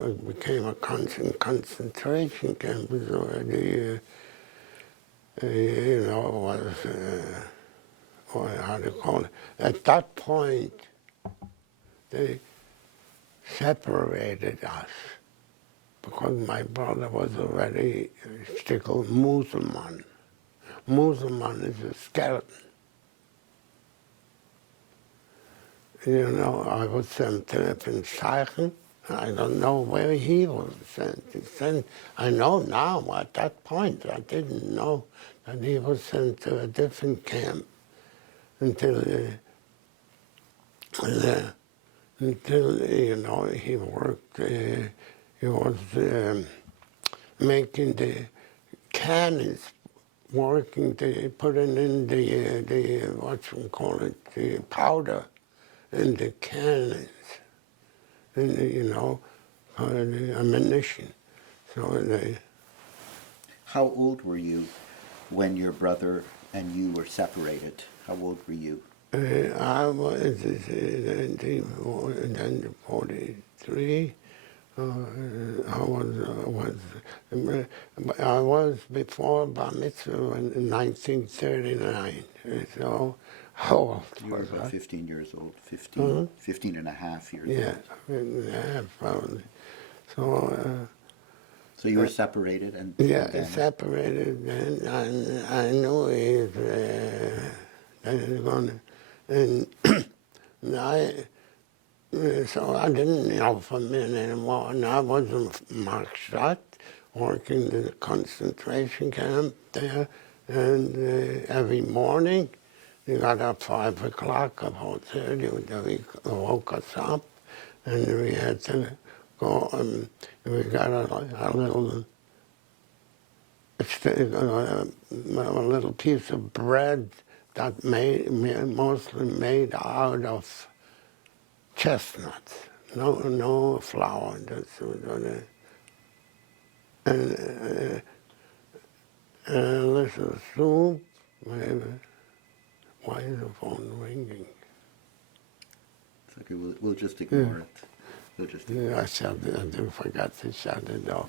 It became a concentration camp. It was already, was, how do you call it? At that point, they separated us because my brother was already stickle Musulman. Musulman is a skeleton. I was sent to Prinzheichen. I don't know where he was sent. I know now, at that point, I didn't know that he was sent to a different camp until he worked, he was making the cannons, working, putting in the the powder in the cannons, and the ammunition. So How old were you when your brother and you were separated? How old were you? I was in 1943. I was before Bar Mitzvah in 1939. So how old You were was about I? 15 years old, 15, 15 and a half years Yeah, old. yeah, probably. So, So you were separated and yeah, then separated, and I knew that he was going to, and so I didn't know for a minute anymore, and I was in Markstadt, working in the concentration camp there, and every morning, we got up 5 o'clock, about 30, they woke us up, and we had to go, we got a little piece of bread that mostly made out of chestnuts, no flour, and a little soup. Maybe. Why is the phone ringing? it's okay, we'll just ignore it. We'll just ignore Yeah, I forgot to shut it off.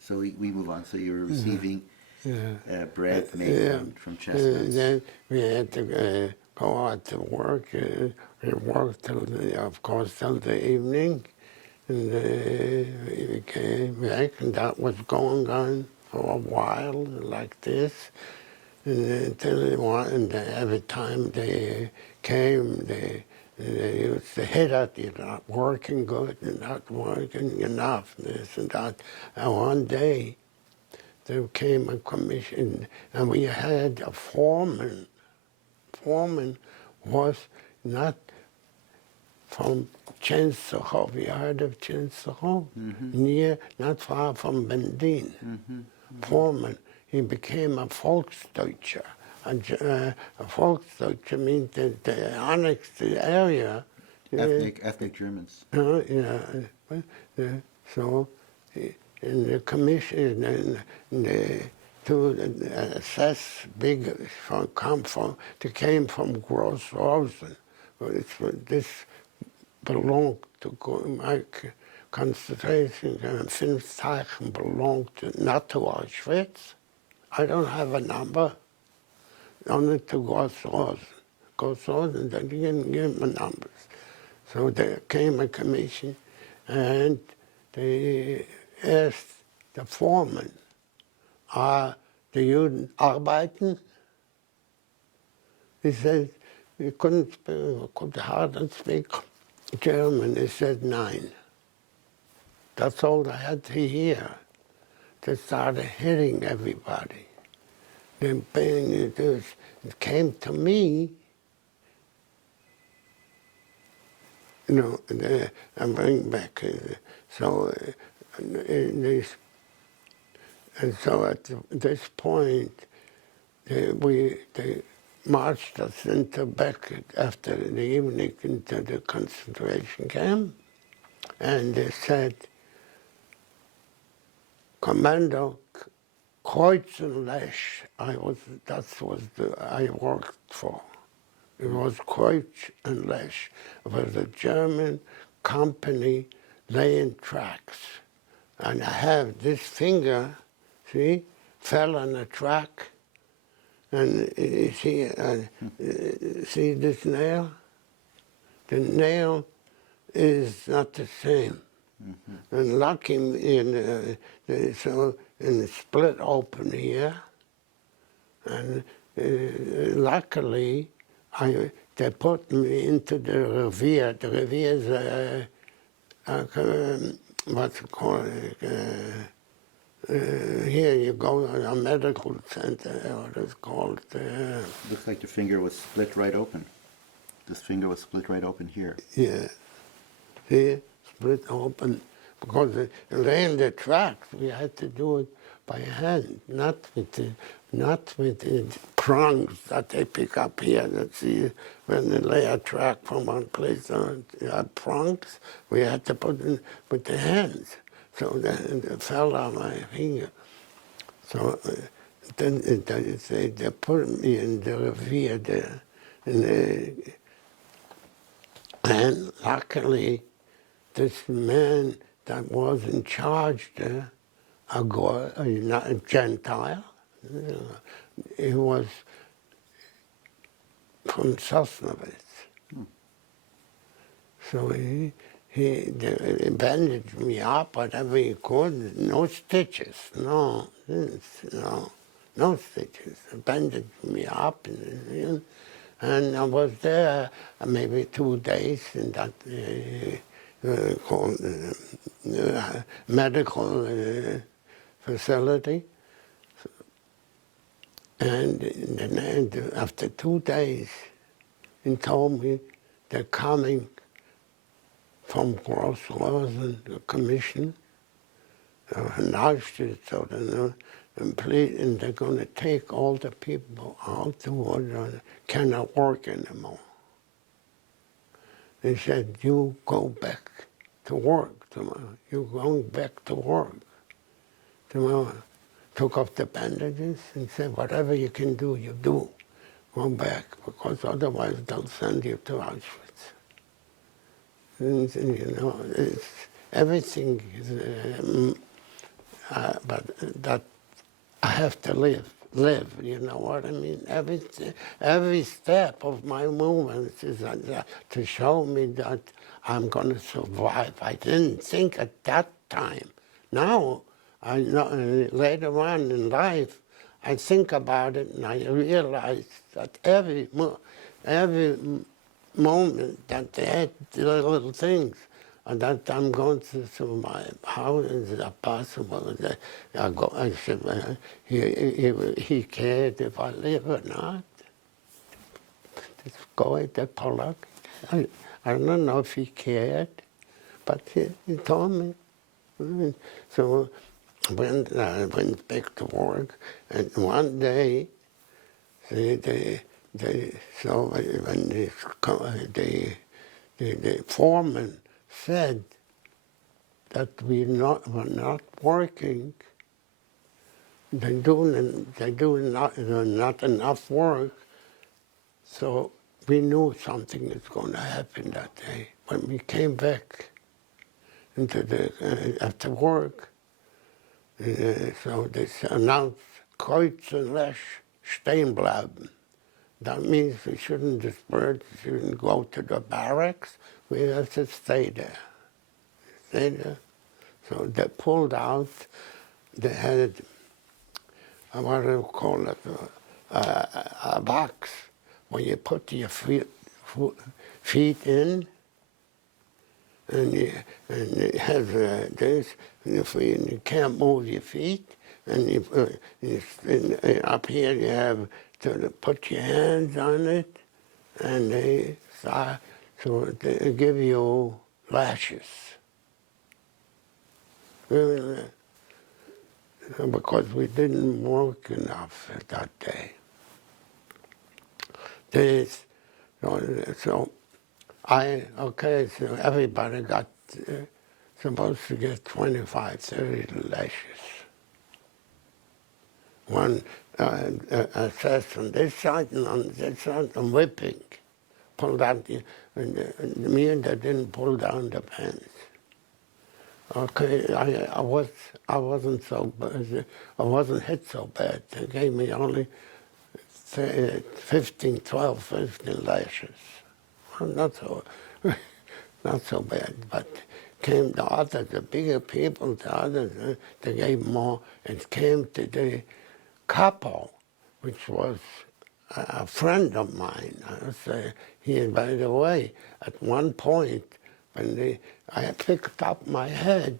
So we move on. So you were receiving Yeah. bread made from chestnuts. Then we had to go out to work. We worked of course, till the evening, and we came back, and that was going on for a while, like this. Until and every time they came, they used to hit at you, not working good, you're not working enough, this and that. And one day, there came a commission, and we had a foreman. Foreman was not from Chenstochov. You heard of Chenstochov? Near, not far from Bendin. Foreman. He became a Volksdeutscher. A Volksdeutscher means that they annexed the area. Ethnic Germans. So, in the commission, to assess big they came from Gross Rosen. This belonged to my concentration camp. Pfinnzeichen belonged not to Auschwitz. I don't have a number, only to Gross Rosen. Gross Rosen, they didn't give me numbers. So there came a commission, and they asked the foreman, do you arbeiten? He said, he could hardly speak German. He said, nein. That's all I had to hear. They started hitting everybody. Then it came to me, I bring back. So at this point, they marched us back after the evening into the concentration camp, and they said, Commando Kreuzenlesch, I worked for. It was Kreutz and Lesch. It was a German company laying tracks. And I have this finger, see, fell on a track. And you see this nail? The nail is not the same. And lucky so in split open here, and luckily they put me into the Revier. The Revier is what's it called? Here you go to a medical center, what it's called. Looks like the finger was split right open. This finger was split right open here. Yeah, see, split open. Because laying the tracks, we had to do it by hand, not with the prongs that they pick up here. That see, when they lay a track from one place on prongs, we had to put it with the hands. So it fell on my finger. So then they put me in the Revier there, and luckily this man that was in charge there, a Gentile, he was from Sosnovitz. So he bandaged me up whatever he could, no stitches, no stitches. Bandaged me up, and I was there maybe 2 days in that called medical facility. And then after 2 days, he told me they're coming from Gross-Rosen, the commission, Neustadt, and they're going to take all the people out who cannot work anymore. They said, you go back to work tomorrow. You're going back to work tomorrow. Took off the bandages and said, whatever you can do, you do. Go back, because otherwise they'll send you to Auschwitz. And, everything is, but that I have to live, you know what I mean? Every step of my movements is to show me that I'm going to survive. I didn't think at that time. Now, I know, later on in life, I think about it and I realize that every moment that they had the little things, and that I'm going to survive. How is that possible? I said, he cared if I live or not. This guy, the Polak, I don't know if he cared, but he told me. So I went back to work, and one day, so when the foreman said that were not working, they're doing not enough work, so we knew something is going to happen that day. When we came back into after work, so they announced Kreuz und Lesch stehen bleiben. That means we shouldn't disperse, we shouldn't go to the barracks, we have to stay there. Stay there. So they pulled out, they had, what do you call it, a box where you put your feet in, and it has this, and you can't move your feet, and up here you have to put your hands on it, and they give you lashes. Because we didn't work enough that day. So everybody got supposed to get 25, 30 lashes. One assessed on this side and on this side, and whipping. pull down and me and they didn't pull down the pants. Okay, I wasn't so bad. I wasn't hit so bad. They gave me only 15 lashes. Well, not so bad, but came the others, the bigger people, the others, they gave more. It came to the couple, which was a friend of mine. I say, by the way, at one point, when I picked up my head,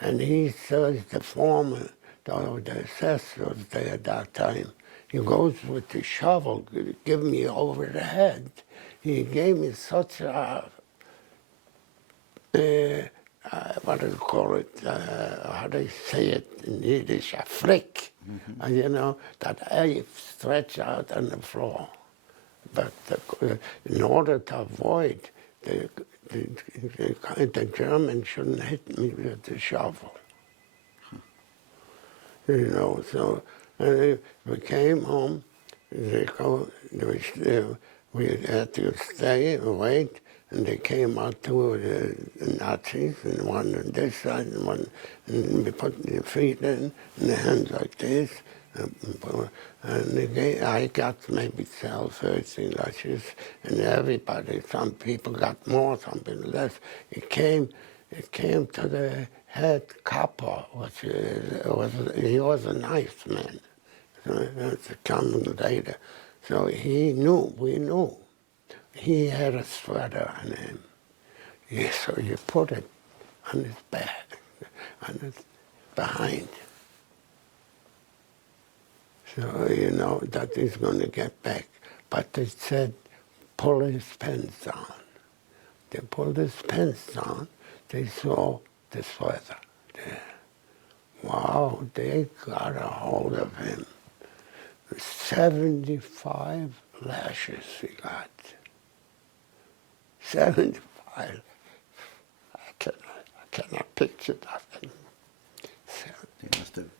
and he says the foreman, the assessor was there at that time, he goes with the shovel, give me over the head. He gave me such a, what do you call it, how do you say it in Yiddish, a flick, you know, that I stretched out on the floor. But in order to avoid, the Germans shouldn't hit me with the shovel. You know, so we came home, we had to stay and wait, and they came out to the Nazis, and one on this side, and one, and we put the feet in, and the hands like this, and I got maybe 12, 13 lashes, and everybody, some people got more, some people less. It came to the head copper, which he was a nice man. So that's coming later. So we knew. He had a sweater on him. Yeah, so you put it on his back, on his behind. So you know that he's going to get back. But they said, pull his pants down. They pulled his pants down. They saw the sweater there. Wow, they got a hold of him. 75 lashes he got. 75. I cannot picture that.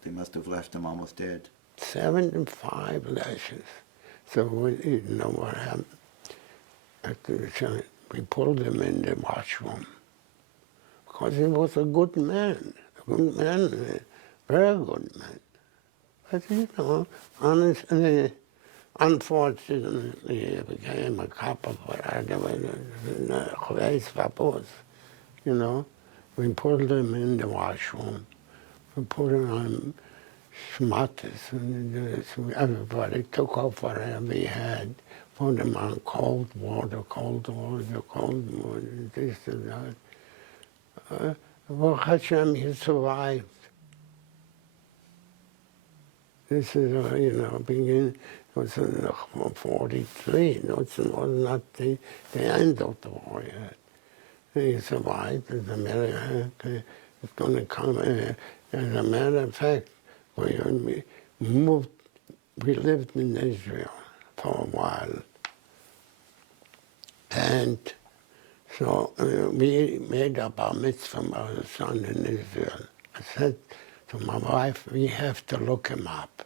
They must have left him almost dead. 75 lashes. So you know what happened? We pulled him in the washroom because he was a good man, a very good man. But you know, honestly, unfortunately, he became a cop of whatever, you know. We pulled him in the washroom. We put him on schmattes, and everybody took off whatever he had, put him on cold water, this and that. Well, Hashem, he survived. This is, you know, it was in 43, it was not the end of the war yet. He survived, as a matter of fact, it's going to come, as a matter of fact, we moved, we lived in Israel for a while. And so we made a bar mitzvah for our son in Israel. I said to my wife, we have to look him up.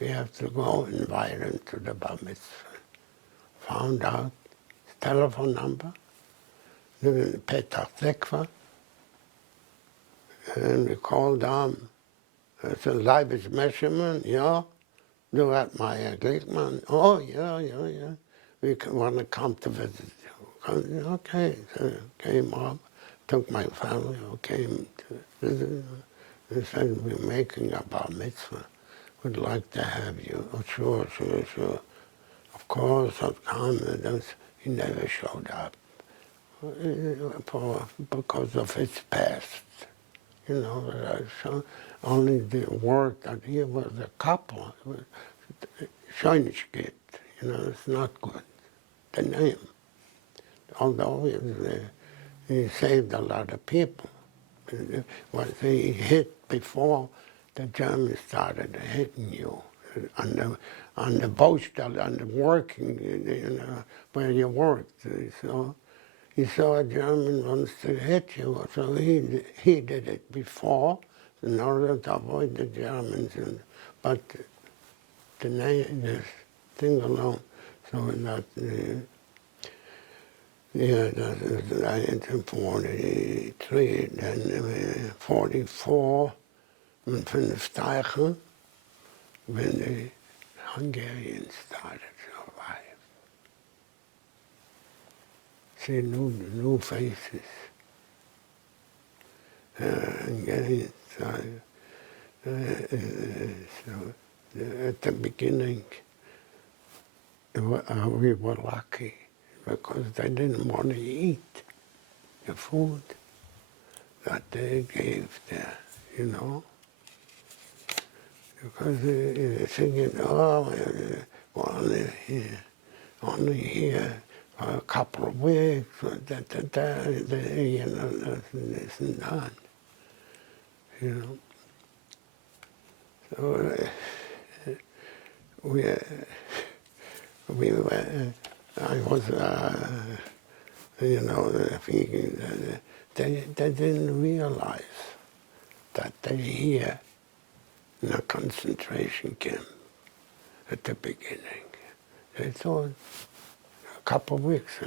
We have to go invite him to the bar mitzvah. Found out his telephone number, lived in Petach Tikva, and we called down. I said, Leibitz Mesherman, yeah? Du hat Meyer Glickman. Oh, yeah. We want to come to visit you. Okay, so came up, took my family, came to visit. They said, we're making a bar mitzvah. We'd like to have you. Oh, sure. Of course, I've come. He never showed up because of his past. You know, so only the word that he was a couple, Scheinigkeit, you know, it's not good, the name. Although he saved a lot of people. Was he hit before the Germans started hitting you on the Baustelle, on the working, you know, where you worked. So he saw a German wants to hit you, so he did it before in order to avoid the Germans. But the thing alone, so that Yeah, that is 1943, then 44, met Van Steichen, when the Hungarians started to arrive. See new faces. Hungarians started. So at the beginning, we were lucky because they didn't want to eat the food that they gave there, you know. Because they're thinking, oh, well, only here for a couple of weeks, or you know, this and that, you know. So we were, I was, you know, thinking that they didn't realize that they're here in a concentration camp at the beginning. They thought a couple of weeks,